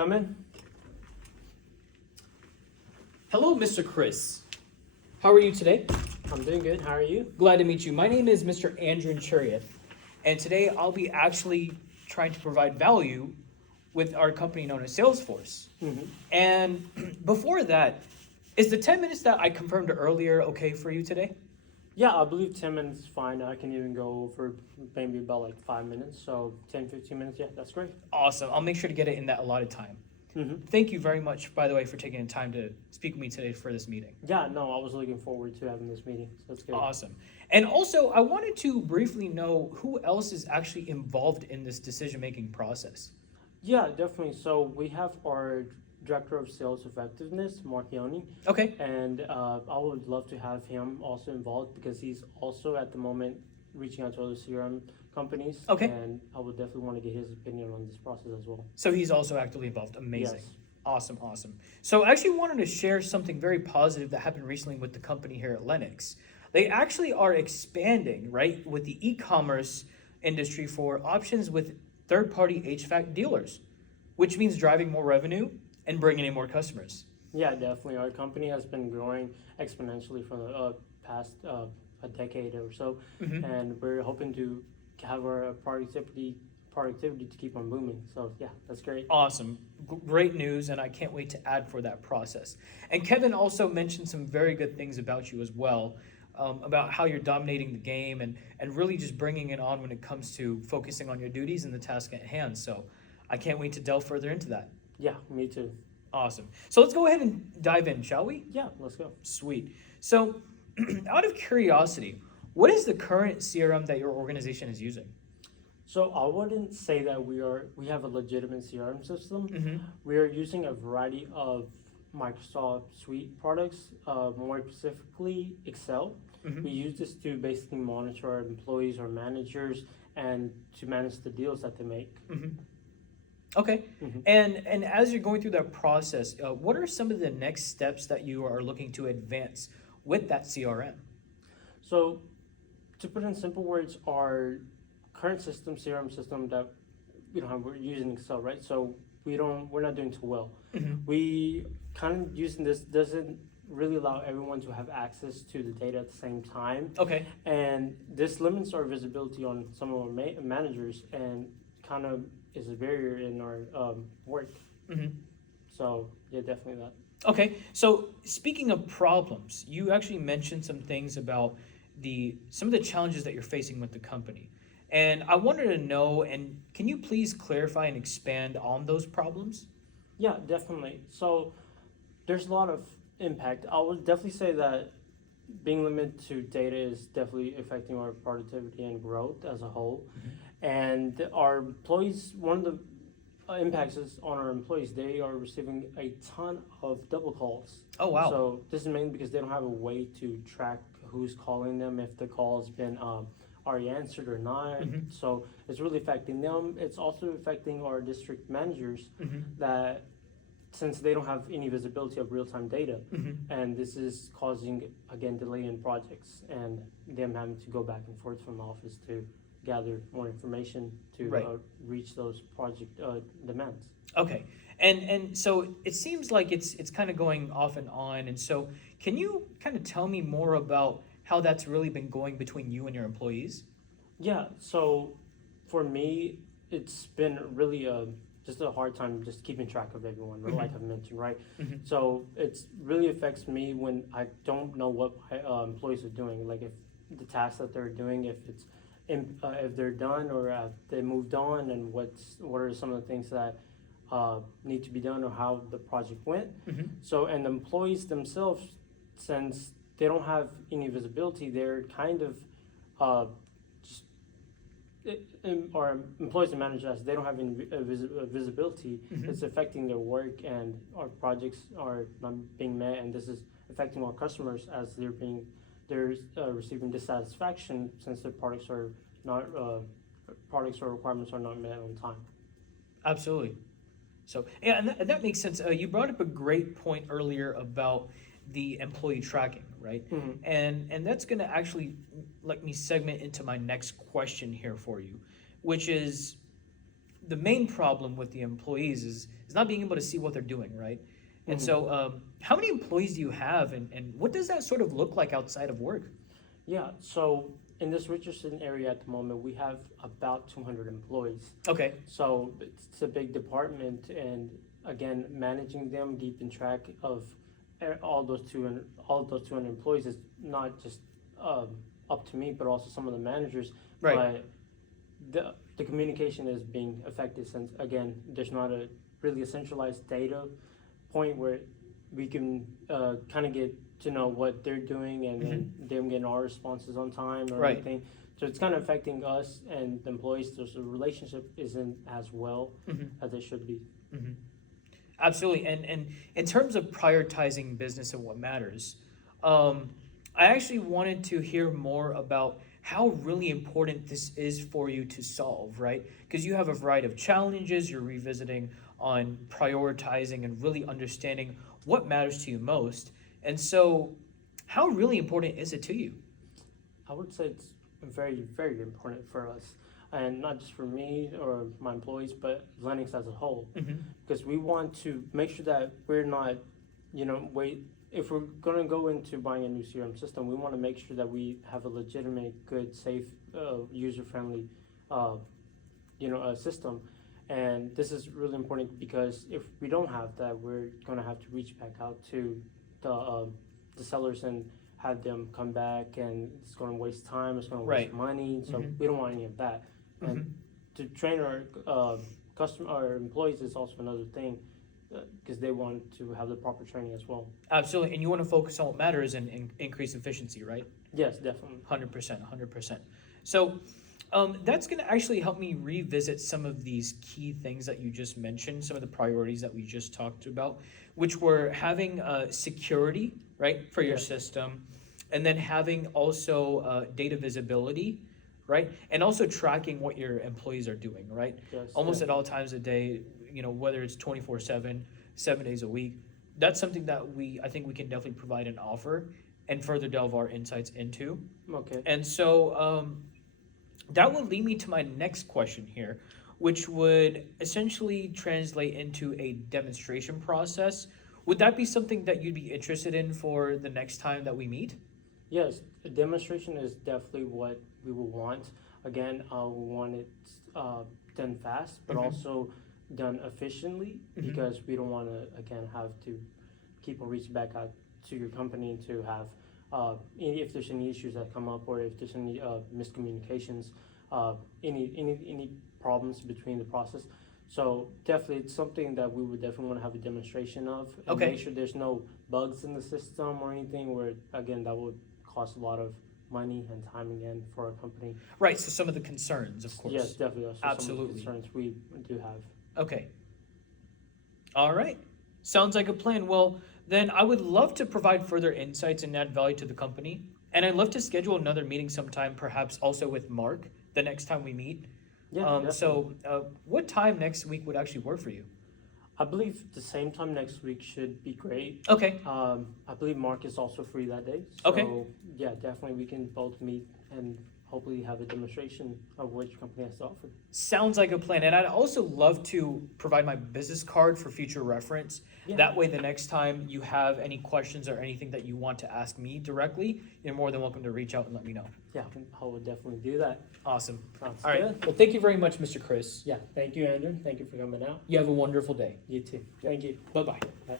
Come in. Hello, Mr. Chris. How are you today? I'm doing good. How are you? Glad to meet you. My name is Mr. Andrin Chirayath, and today I'll be actually trying to provide value with our company known as Salesforce. And before that, is the 10 minutes that I confirmed earlier okay for you today? Yeah, I believe 10 minutes is fine. I can even go for maybe about like 5 minutes. So 10, 15 minutes. Yeah, that's great. Awesome. I'll make sure to get it in that allotted time. Thank you very much, by the way, for taking the time to speak with me today for this meeting. Yeah, no, I was looking forward to having this meeting. So that's good. Awesome. And also, I wanted to briefly know who else is actually involved in this decision-making process. Yeah, definitely. So we have our Director of Sales Effectiveness, Mark Yoni. Okay. And I would love to have him also involved because he's also at the moment reaching out to other CRM companies. Okay. And I would definitely want to get his opinion on this process as well. So he's also actively involved. Amazing. Yes. Awesome. So I actually wanted to share something very positive that happened recently with the company here at Lennox. They actually are expanding, right, with the e-commerce industry for options with third-party HVAC dealers, which means driving more revenue and bringing in more customers. Yeah, definitely. Our company has been growing exponentially for the past a decade or so, and we're hoping to have our productivity to keep on booming. So yeah, that's great. Awesome. Great news, and I can't wait to add for that process. And Kevin also mentioned some very good things about you as well, about how you're dominating the game and really just bringing it on when it comes to focusing on your duties and the task at hand. So I can't wait to delve further into that. Yeah, me too. Awesome. So let's go ahead and dive in, shall we? Yeah, let's go. Sweet. So out of curiosity, what is the current CRM that your organization is using? So I wouldn't say that we have a legitimate CRM system. We are using a variety of Microsoft Suite products, more specifically Excel. We use this to basically monitor our employees or managers and to manage the deals that they make. Okay. And as you're going through that process, what are some of the next steps that you are looking to advance with that CRM? So to put it in simple words, our current system, CRM system that we don't have, we're using Excel, right? So we're not doing too well. We kind of using this doesn't really allow everyone to have access to the data at the same time. Okay. And this limits our visibility on some of our managers and kind of is a barrier in our work. So yeah, definitely that. Okay, so speaking of problems, you actually mentioned some things about some of the challenges that you're facing with the company. And I wanted to know, and can you please clarify and expand on those problems? Yeah, definitely. So there's a lot of impact. I would definitely say that being limited to data is definitely affecting our productivity and growth as a whole. And our employees, one of the impacts is on our employees. They are receiving a ton of double calls. Oh, wow. So this is mainly because they don't have a way to track who's calling them, if the call's been already answered or not. So it's really affecting them. It's also affecting our district managers that since they don't have any visibility of real-time data, and this is causing, again, delay in projects and them having to go back and forth from the office to gather more information to reach those project demands. Okay, and so it seems like it's kind of going off and on, and so can you kind of tell me more about how that's really been going between you and your employees? Yeah, so for me, it's been really just a hard time just keeping track of everyone, like I've mentioned, right? So it's really affects me when I don't know what my employees are doing, like if the tasks that they're doing, if they're done or they moved on, and what are some of the things that need to be done or how the project went. So, and the employees themselves, since they don't have any visibility, they're kind of or employees and managers, they don't have any visibility. It's affecting their work, and our projects are not being met, and this is affecting our customers as they're receiving dissatisfaction since their products or requirements are not met on time. Absolutely. So yeah, and that makes sense. You brought up a great point earlier about the employee tracking, right? And that's going to actually let me segment into my next question here for you, which is, the main problem with the employees is not being able to see what they're doing, right? And so, how many employees do you have, and what does that sort of look like outside of work? Yeah, so in this Richardson area at the moment, we have about 200 employees. Okay. So it's a big department, and again, managing them, keeping track of all those 200 employees is not just up to me, but also some of the managers. Right. But the communication is being affected since, again, there's not really a centralized data point where we can kind of get to know what they're doing, and then them getting our responses on time or Right. anything. So it's kind of affecting us and the employees. So the relationship isn't as well as it should be. Absolutely. And in terms of prioritizing business and what matters, I actually wanted to hear more about how really important this is for you to solve, right? Because you have a variety of challenges you're revisiting on prioritizing and really understanding what matters to you most. And so, how really important is it to you? I would say it's very, very important for us, and not just for me or my employees, but Lennox as a whole, because we want to make sure that we're not, if we're going to go into buying a new CRM system, we want to make sure that we have a legitimate, good, safe, user-friendly, system. And this is really important because if we don't have that, we're going to have to reach back out to the sellers and have them come back, and it's going to waste time, it's going to waste money. So we don't want any of that. And to train our employees is also another thing, because they want to have the proper training as well. Absolutely. And you want to focus on what matters and increase efficiency, right? Yes, definitely. 100%. So that's going to actually help me revisit some of these key things that you just mentioned, some of the priorities that we just talked about, which were having security, right, for your system, and then having also data visibility, right, and also tracking what your employees are doing, right? Yes, Almost at all times a day, whether it's 24/7, 7 days a week. That's something that I think we can definitely provide and offer and further delve our insights into. Okay. And so that would lead me to my next question here, which would essentially translate into a demonstration process. Would that be something that you'd be interested in for the next time that we meet? Yes, a demonstration is definitely what we will want. Again, we want it done fast, but also done efficiently, because we don't want to, again, have to keep on reaching back out to your company to have if there's any issues that come up, or if there's any miscommunications, any problems between the process. So definitely, it's something that we would definitely want to have a demonstration of, and make sure there's no bugs in the system or anything where, again, that would cost a lot of money and time again for our company. Right, so some of the concerns, of course. Yes, definitely. Also Absolutely. some of the concerns we do have. Okay. All right. Sounds like a plan. Well, then I would love to provide further insights and add value to the company. And I'd love to schedule another meeting sometime, perhaps also with Mark, the next time we meet. Yeah, so what time next week would actually work for you? I believe the same time next week should be great. Okay. I believe Mark is also free that day. So, Okay. yeah, definitely we can both meet and hopefully have a demonstration of what your company has to offer. Sounds like a plan. And I'd also love to provide my business card for future reference. Yeah. That way, the next time you have any questions or anything that you want to ask me directly, you're more than welcome to reach out and let me know. Yeah, I will definitely do that. Awesome. Sounds All right. good. Well, thank you very much, Mr. Chris. Yeah, thank you, Andrin. Thank you for coming out. You have a wonderful day. You too. Thank you. Bye-bye. Bye.